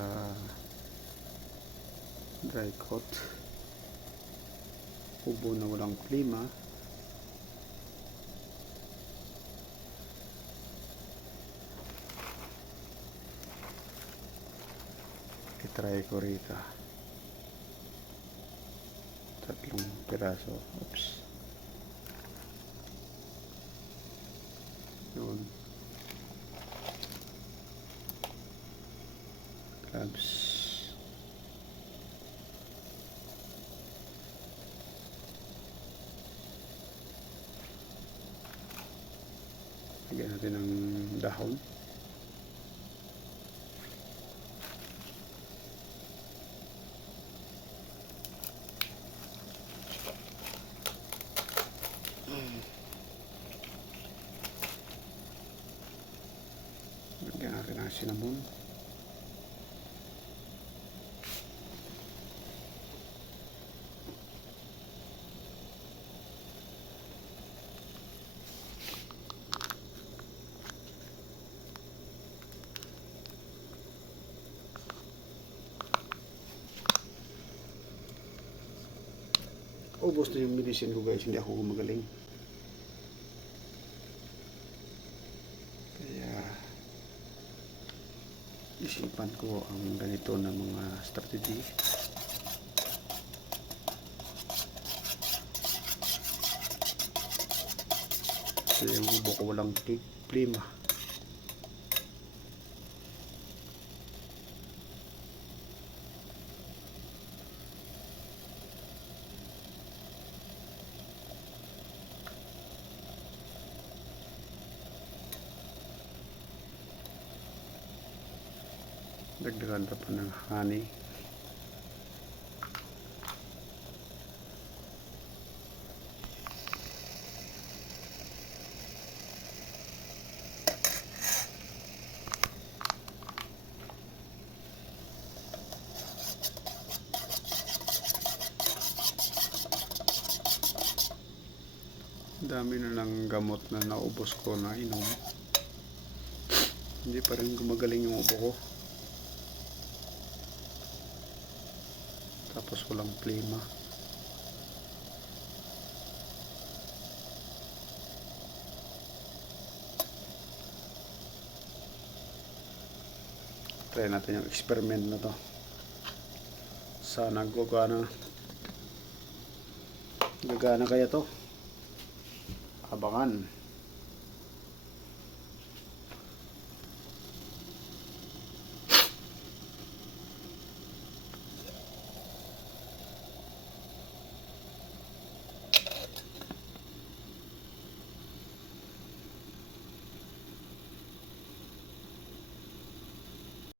sa dry coat, ubo na walang klima. I-try ko rito 3 piraso. Oops, yun, gloves. Lagyan natin ng dahon. Lagyan natin ng cinnamon. Ubos na yung medicine ko guys, hindi ako gumagaling. Kaya isipan ko ang ganito na mga strategy. Kasi yung ubo ko walang klima. Dagdagan pa ng honey. Dami na ng gamot na naubos ko na inom. Hindi pa rin gumagaling yung ubo ko. Tapos walang klima. Try natin yung experiment na to. Sana gagana kaya to. Abangan.